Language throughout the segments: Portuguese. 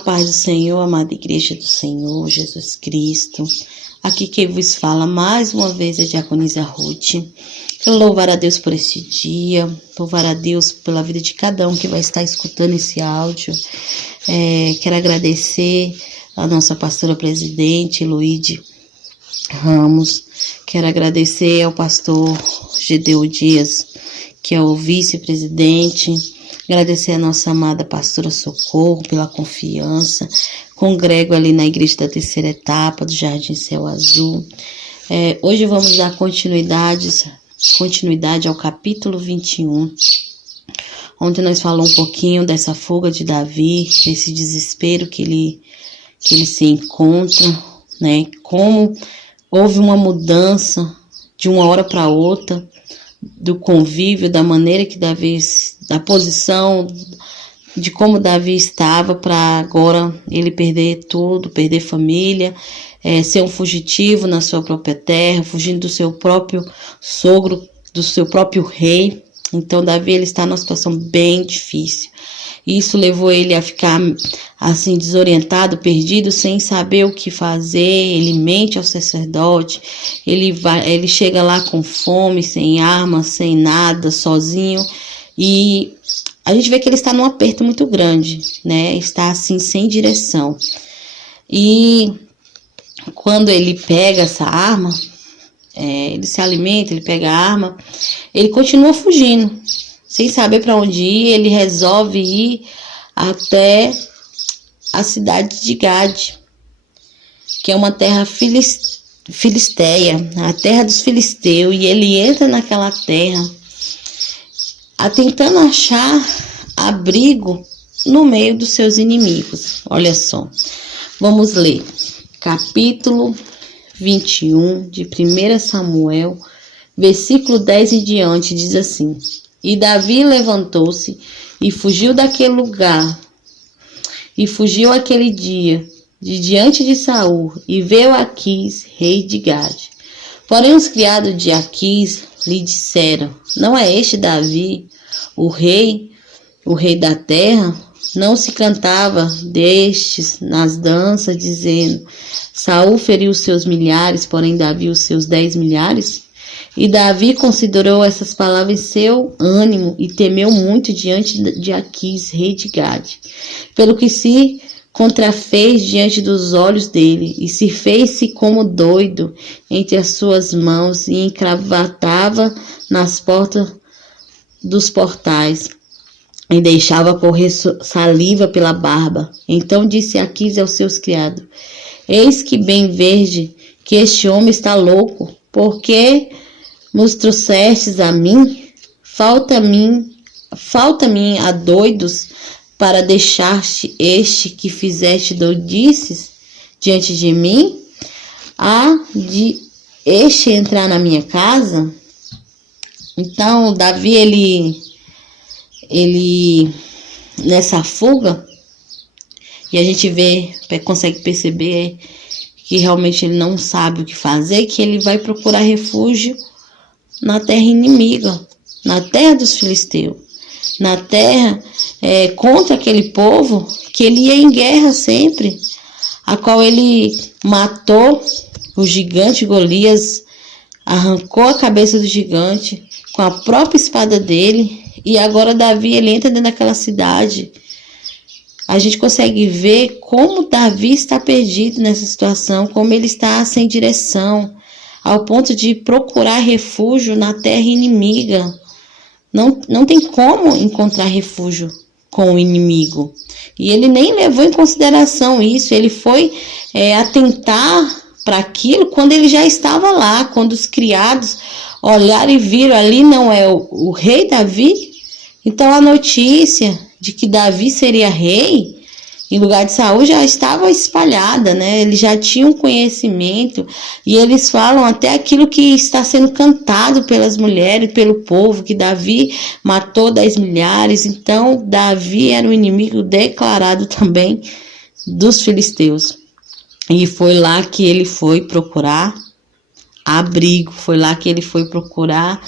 paz do Senhor, amada igreja do Senhor, Jesus Cristo. Aqui quem vos fala mais uma vez é a diaconisa Ruth. Quero louvar a Deus por este dia, louvar a Deus pela vida de cada um que vai estar escutando esse áudio. Quero agradecer a nossa pastora presidente, Luíde Ramos. Quero agradecer ao pastor Gedeu Dias, que é o vice-presidente. Agradecer a nossa amada pastora Socorro pela confiança. Congrego ali na igreja da terceira etapa do Jardim Céu Azul. Hoje vamos dar continuidade ao capítulo 21. Ontem nós falamos um pouquinho dessa fuga de Davi, desse desespero que ele se encontra, né? Como houve uma mudança de uma hora para outra do convívio, da maneira que Davi, da posição, de como Davi estava, para agora ele perder tudo, perder família, ser um fugitivo na sua própria terra, fugindo do seu próprio sogro, do seu próprio rei. Então Davi ele está numa situação bem difícil. Isso levou ele a ficar assim desorientado, perdido, sem saber o que fazer. Ele mente ao sacerdote, ele chega lá com fome, sem arma, sem nada, sozinho. E a gente vê que ele está num aperto muito grande, né? Está assim sem direção. E quando ele pega essa arma, ele se alimenta, ele pega a arma, ele continua fugindo. Sem saber para onde ir, ele resolve ir até a cidade de Gade, que é uma terra filisteia, a terra dos filisteus, e ele entra naquela terra tentando achar abrigo no meio dos seus inimigos. Olha só, vamos ler capítulo 21 de 1 Samuel, versículo 10 em diante, diz assim: E Davi levantou-se e fugiu daquele lugar, e fugiu aquele dia de diante de Saul, e veio Aquis, rei de Gade. Porém os criados de Aquis lhe disseram: Não é este Davi, o rei da terra? Não se cantava destes nas danças, dizendo: Saul feriu os seus milhares, porém Davi os seus 10 milhares? E Davi considerou essas palavras em seu ânimo e temeu muito diante de Aquis, rei de Gade, pelo que se contrafez diante dos olhos dele, e se fez-se como doido entre as suas mãos, e encravatava nas portas dos portais, e deixava correr saliva pela barba. Então disse Aquis aos seus criados: Eis que bem verde que este homem está louco, porque nos trouxestes a mim? Falta-me a doidos para deixar-te este que fizeste doidices diante de mim? Há de este entrar na minha casa? Então Davi, ele nessa fuga, e a gente consegue perceber que realmente ele não sabe o que fazer, que ele vai procurar refúgio na terra inimiga, na terra dos filisteus, na terra contra aquele povo que ele ia em guerra sempre, a qual ele matou o gigante Golias, arrancou a cabeça do gigante com a própria espada dele. E agora Davi ele entra dentro daquela cidade. A gente consegue ver como Davi está perdido nessa situação, como ele está sem direção, ao ponto de procurar refúgio na terra inimiga. Não tem como encontrar refúgio com o inimigo. E ele nem levou em consideração isso. Ele foi atentar para aquilo quando ele já estava lá, quando os criados olharam e viram: ali não é o rei Davi? Então a notícia de que Davi seria rei em lugar de Saul já estava espalhada, né? Eles já tinham conhecimento, e eles falam até aquilo que está sendo cantado pelas mulheres, pelo povo, que Davi matou 10 milhares. Então Davi era um inimigo declarado também dos filisteus. E foi lá que ele foi procurar abrigo, foi lá que ele foi procurar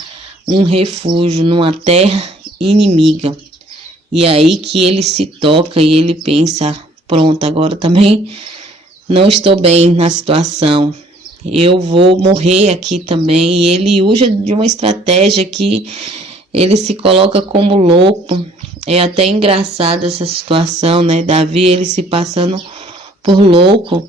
um refúgio numa terra inimiga. E aí que ele se toca e ele pensa: pronto, agora também não estou bem na situação. Eu vou morrer aqui também. E ele usa de uma estratégia que ele se coloca como louco. É até engraçado essa situação, né? Davi, ele se passando por louco.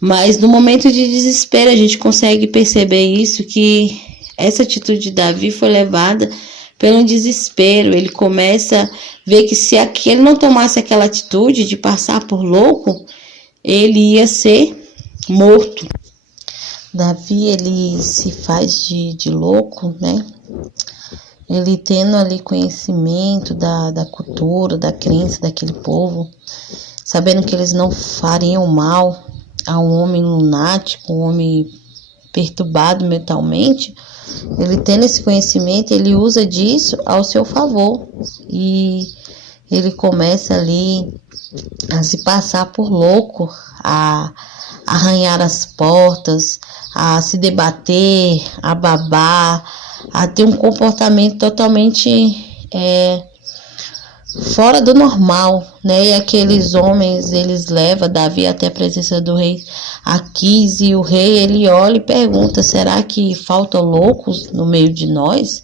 Mas no momento de desespero a gente consegue perceber isso, que essa atitude de Davi foi levada pelo desespero. Ele começa a ver que se ele não tomasse aquela atitude de passar por louco, ele ia ser morto. Davi, ele se faz de louco, né? Ele tendo ali conhecimento da cultura, da crença daquele povo, sabendo que eles não fariam mal a um homem lunático, um homem perturbado mentalmente, ele tendo esse conhecimento, ele usa disso ao seu favor. E ele começa ali a se passar por louco, a arranhar as portas, a se debater, a babar, a ter um comportamento totalmente fora do normal, né? E aqueles homens, eles levam Davi até a presença do rei Aquis, e o rei, ele olha e pergunta: será que faltam loucos no meio de nós?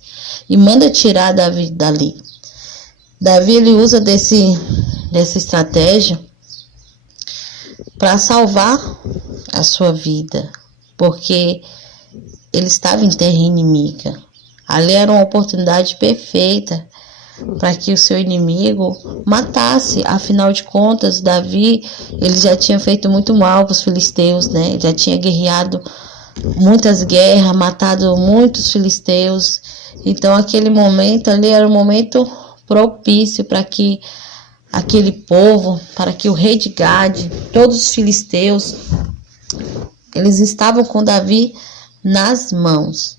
E manda tirar Davi dali. Davi, ele usa dessa estratégia para salvar a sua vida, porque ele estava em terra inimiga. Ali era uma oportunidade perfeita para que o seu inimigo matasse. Afinal de contas, Davi, ele já tinha feito muito mal para os filisteus, né? Ele já tinha guerreado muitas guerras, matado muitos filisteus. Então, aquele momento ali era um momento propício para que aquele povo, para que o rei de Gade, todos os filisteus, eles estavam com Davi nas mãos.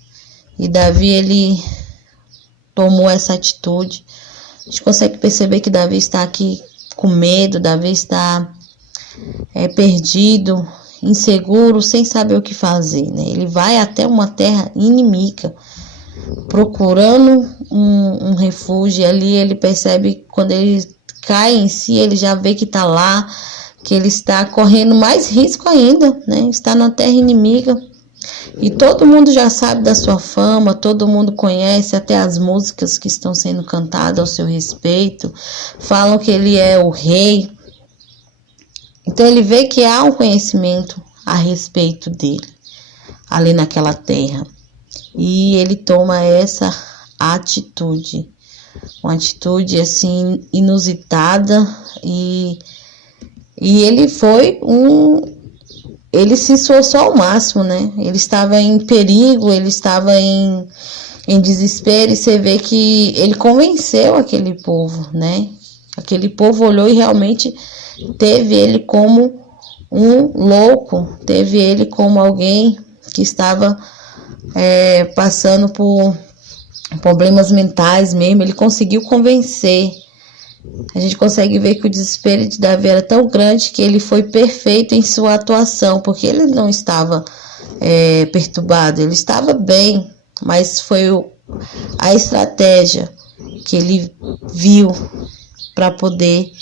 E Davi, ele tomou essa atitude. A gente consegue perceber que Davi está aqui com medo, Davi está perdido, inseguro, sem saber o que fazer, né? Ele vai até uma terra inimiga, procurando um refúgio. E ali ele percebe, quando ele cai em si, ele já vê que está lá, que ele está correndo mais risco ainda, né? Está na terra inimiga. E todo mundo já sabe da sua fama, todo mundo conhece até as músicas que estão sendo cantadas ao seu respeito, falam que ele é o rei. Então ele vê que há um conhecimento a respeito dele, ali naquela terra. E ele toma essa atitude, uma atitude assim inusitada, e ele foi ele se esforçou ao máximo, né? Ele estava em perigo, ele estava em desespero, e você vê que ele convenceu aquele povo, né? Aquele povo olhou e realmente teve ele como um louco, teve ele como alguém que estava passando por problemas mentais mesmo. Ele conseguiu convencer. A gente consegue ver que o desespero de Davi era tão grande que ele foi perfeito em sua atuação, porque ele não estava perturbado, ele estava bem, mas foi a estratégia que ele viu para poder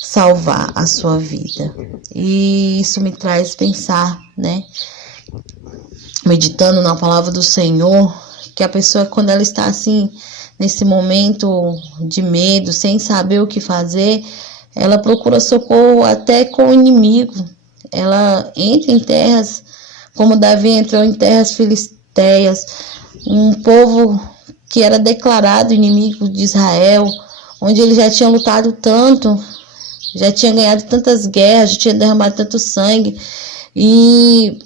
salvar a sua vida. E isso me traz pensar, né? Meditando na palavra do Senhor, que a pessoa, quando ela está assim, nesse momento de medo, sem saber o que fazer, ela procura socorro até com o inimigo. Ela entra em terras, como Davi entrou em terras filisteias, um povo que era declarado inimigo de Israel, onde ele já tinha lutado tanto, já tinha ganhado tantas guerras, já tinha derramado tanto sangue. E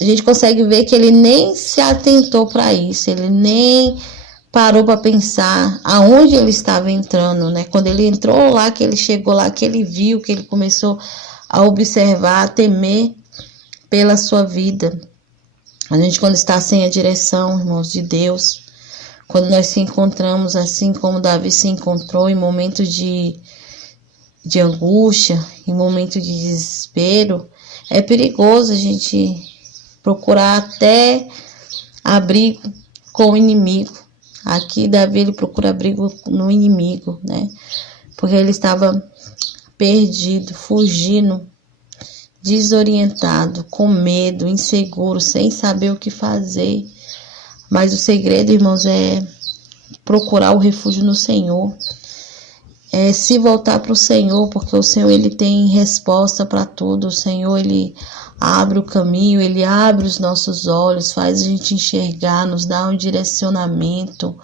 a gente consegue ver que ele nem se atentou para isso, ele nem parou para pensar aonde ele estava entrando, né? Quando ele entrou lá, que ele chegou lá, que ele viu, que ele começou a observar, a temer pela sua vida. A gente, quando está sem a direção, irmãos, de Deus, quando nós se encontramos assim como Davi se encontrou, em momentos de angústia, em momentos de desespero, é perigoso a gente procurar até abrigo com o inimigo. Aqui Davi, ele procura abrigo no inimigo, né? Porque ele estava perdido, fugindo, desorientado, com medo, inseguro, sem saber o que fazer. Mas o segredo, irmãos, é procurar o refúgio no Senhor. É se voltar para o Senhor, porque o Senhor, ele tem resposta para tudo. O Senhor, ele abre o caminho, ele abre os nossos olhos, faz a gente enxergar, nos dá um direcionamento,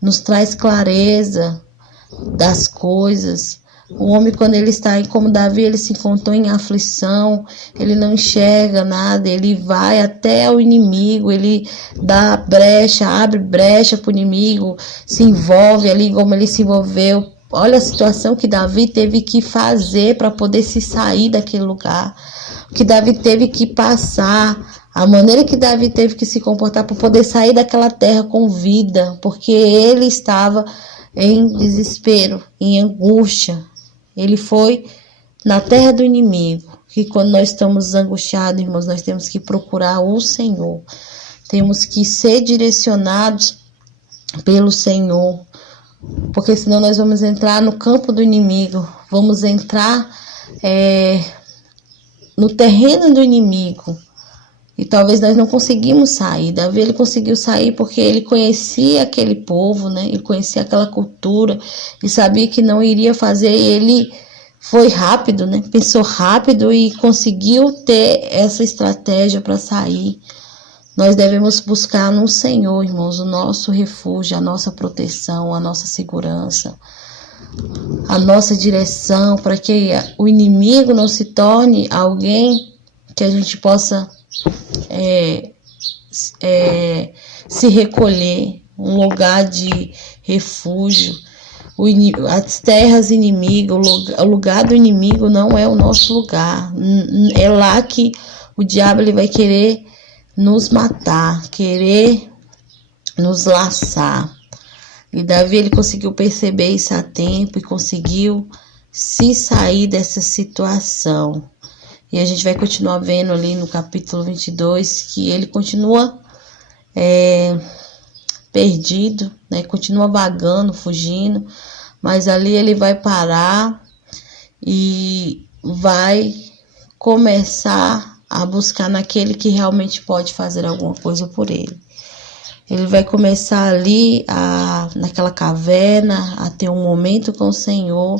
nos traz clareza das coisas. O homem, quando ele está aí, como Davi, ele se encontrou em aflição, ele não enxerga nada, ele vai até o inimigo, ele dá brecha, abre brecha para o inimigo, se envolve ali como ele se envolveu. Olha a situação que Davi teve que fazer para poder se sair daquele lugar, o que Davi teve que passar, a maneira que Davi teve que se comportar para poder sair daquela terra com vida, porque ele estava em desespero, em angústia. Ele foi na terra do inimigo. E quando nós estamos angustiados, irmãos, nós temos que procurar o Senhor. Temos que ser direcionados pelo Senhor. Porque senão nós vamos entrar no campo do inimigo. Vamos entrar no terreno do inimigo. E talvez nós não conseguimos sair. Davi, ele conseguiu sair porque ele conhecia aquele povo, né? Ele conhecia aquela cultura e sabia que não iria fazer. E ele foi rápido, né? Pensou rápido e conseguiu ter essa estratégia para sair. Nós devemos buscar no Senhor, irmãos, o nosso refúgio, a nossa proteção, a nossa segurança, a nossa direção, para que o inimigo não se torne alguém que a gente possa se recolher, um lugar de refúgio. As terras inimigas, o lugar do inimigo não é o nosso lugar. É lá que o diabo, ele vai querer nos matar, querer nos laçar. E Davi, ele conseguiu perceber isso a tempo e conseguiu se sair dessa situação. E a gente vai continuar vendo ali no capítulo 22 que ele continua perdido, né? Continua vagando, fugindo, mas ali ele vai parar e vai começar a buscar naquele que realmente pode fazer alguma coisa por ele. Ele vai começar ali, naquela caverna, a ter um momento com o Senhor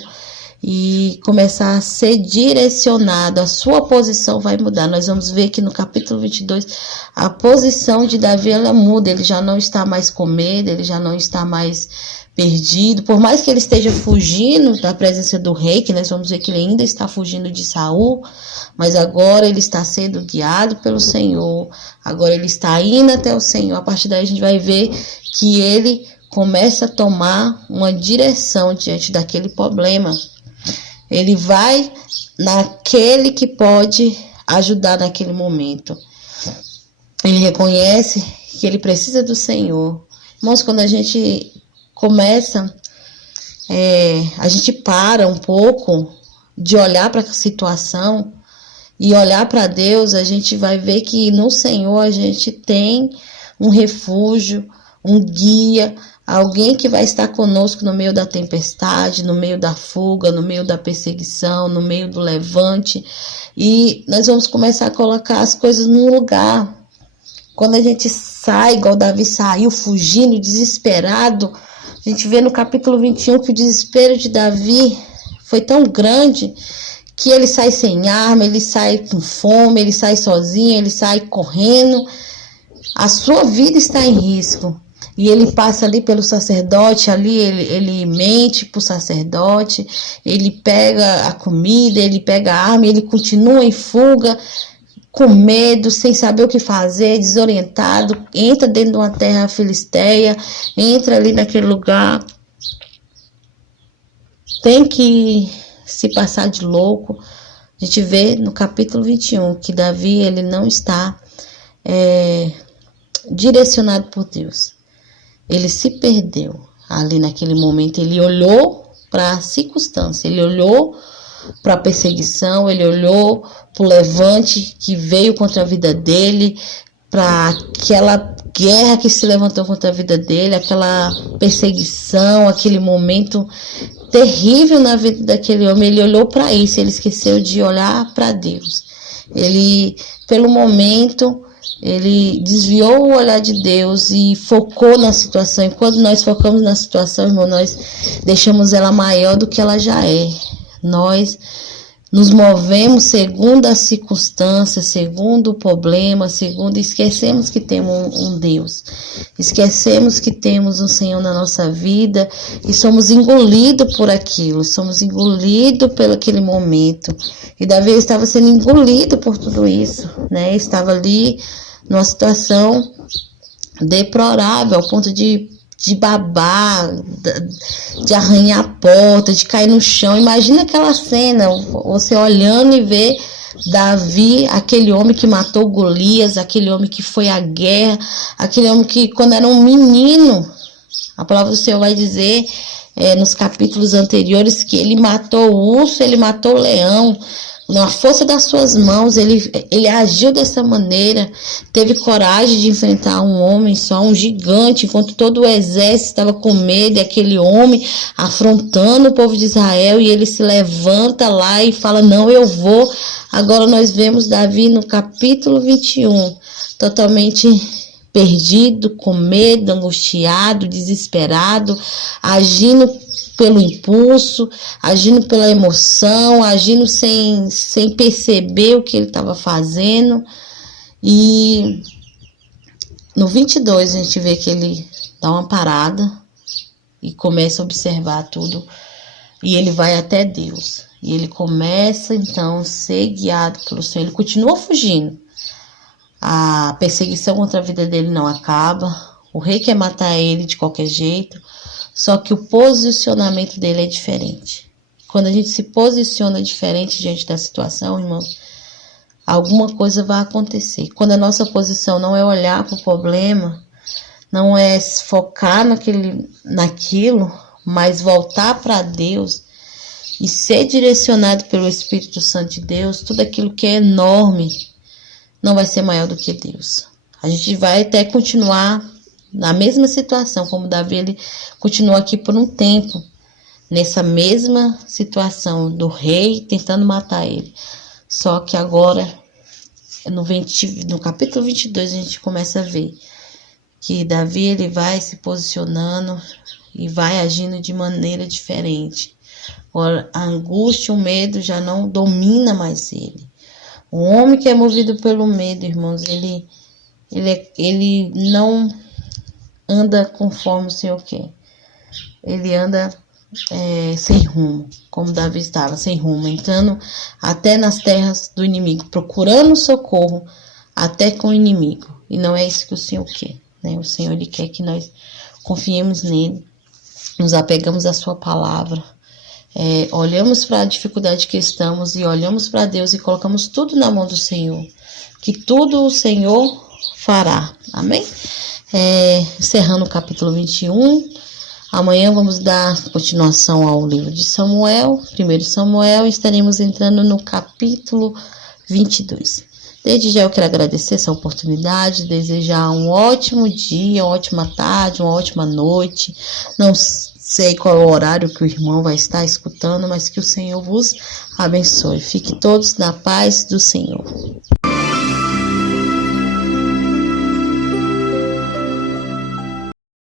e começar a ser direcionado. A sua posição vai mudar. Nós vamos ver que no capítulo 22, a posição de Davi, ela muda. Ele já não está mais com medo, ele já não está mais perdido. Por mais que ele esteja fugindo da presença do rei, que nós vamos ver que ele ainda está fugindo de Saul, mas agora ele está sendo guiado pelo Senhor. Agora ele está indo até o Senhor. A partir daí a gente vai ver que ele começa a tomar uma direção diante daquele problema. Ele vai naquele que pode ajudar naquele momento. Ele reconhece que ele precisa do Senhor. Irmãos, quando a gente começa, a gente para um pouco de olhar para a situação e olhar para Deus, a gente vai ver que no Senhor a gente tem um refúgio, um guia, alguém que vai estar conosco no meio da tempestade, no meio da fuga, no meio da perseguição, no meio do levante. E nós vamos começar a colocar as coisas no lugar. Quando a gente sai, igual Davi saiu, fugindo, desesperado, a gente vê no capítulo 21 que o desespero de Davi foi tão grande que ele sai sem arma, ele sai com fome, ele sai sozinho, ele sai correndo. A sua vida está em risco. E ele passa ali pelo sacerdote, ali ele mente para o sacerdote, ele pega a comida, ele pega a arma, ele continua em fuga, com medo, sem saber o que fazer, desorientado, entra dentro de uma terra filisteia, entra ali naquele lugar, tem que se passar de louco. A gente vê no capítulo 21 que Davi, ele não está direcionado por Deus. Ele se perdeu ali naquele momento. Ele olhou para a circunstância, ele olhou para a perseguição, ele olhou para o levante que veio contra a vida dele, para aquela guerra que se levantou contra a vida dele, aquela perseguição, aquele momento terrível na vida daquele homem, ele olhou para isso, ele esqueceu de olhar para Deus. Ele, pelo momento, ele desviou o olhar de Deus e focou na situação. E quando nós focamos na situação, irmão, nós deixamos ela maior do que ela já é. Nós nos movemos segundo as circunstâncias, segundo o problema, esquecemos que temos um Deus, esquecemos que temos um Senhor na nossa vida e somos engolidos por aquilo, somos engolidos pelo aquele momento. E Davi estava sendo engolido por tudo isso, né? Estava ali numa situação deplorável, ao ponto de babar, de arranhar a porta, de cair no chão. Imagina aquela cena, você olhando e ver Davi, aquele homem que matou Golias, aquele homem que foi à guerra, aquele homem que quando era um menino, a palavra do Senhor vai dizer nos capítulos anteriores que ele matou o urso, ele matou o leão. Na força das suas mãos, ele agiu dessa maneira, teve coragem de enfrentar um homem só, um gigante, enquanto todo o exército estava com medo, e aquele homem afrontando o povo de Israel, e ele se levanta lá e fala, não, eu vou. Agora nós vemos Davi no capítulo 21, totalmente perdido, com medo, angustiado, desesperado, agindo pelo impulso, agindo pela emoção, agindo sem perceber o que ele estava fazendo. E no 22 a gente vê que ele dá uma parada e começa a observar tudo. E ele vai até Deus. E ele começa então a ser guiado pelo Senhor. Ele continua fugindo. A perseguição contra a vida dele não acaba. O rei quer matar ele de qualquer jeito. Só que o posicionamento dele é diferente. Quando a gente se posiciona diferente diante da situação, irmão, alguma coisa vai acontecer. Quando a nossa posição não é olhar para o problema, não é focar naquilo, mas voltar para Deus e ser direcionado pelo Espírito Santo de Deus, tudo aquilo que é enorme não vai ser maior do que Deus. A gente vai até continuar na mesma situação, como Davi, ele continuou aqui por um tempo, nessa mesma situação do rei tentando matar ele. Só que agora, no capítulo 22, a gente começa a ver que Davi, ele vai se posicionando e vai agindo de maneira diferente. Agora, a angústia, o medo já não domina mais ele. O homem que é movido pelo medo, irmãos, ele não anda conforme o Senhor quer. Ele anda sem rumo, como Davi estava, sem rumo, entrando até nas terras do inimigo, procurando socorro até com o inimigo. E não é isso que o Senhor quer, né? O Senhor, ele quer que nós confiemos nele, nos apegamos à sua palavra, olhamos para a dificuldade que estamos e olhamos para Deus e colocamos tudo na mão do Senhor, que tudo o Senhor fará. Amém? Encerrando o capítulo 21, amanhã vamos dar continuação ao livro de Samuel, 1 Samuel, e estaremos entrando no capítulo 22. Desde já eu quero agradecer essa oportunidade, desejar um ótimo dia, uma ótima tarde, uma ótima noite. Não sei qual é o horário que o irmão vai estar escutando, mas que o Senhor vos abençoe. Fiquem todos na paz do Senhor.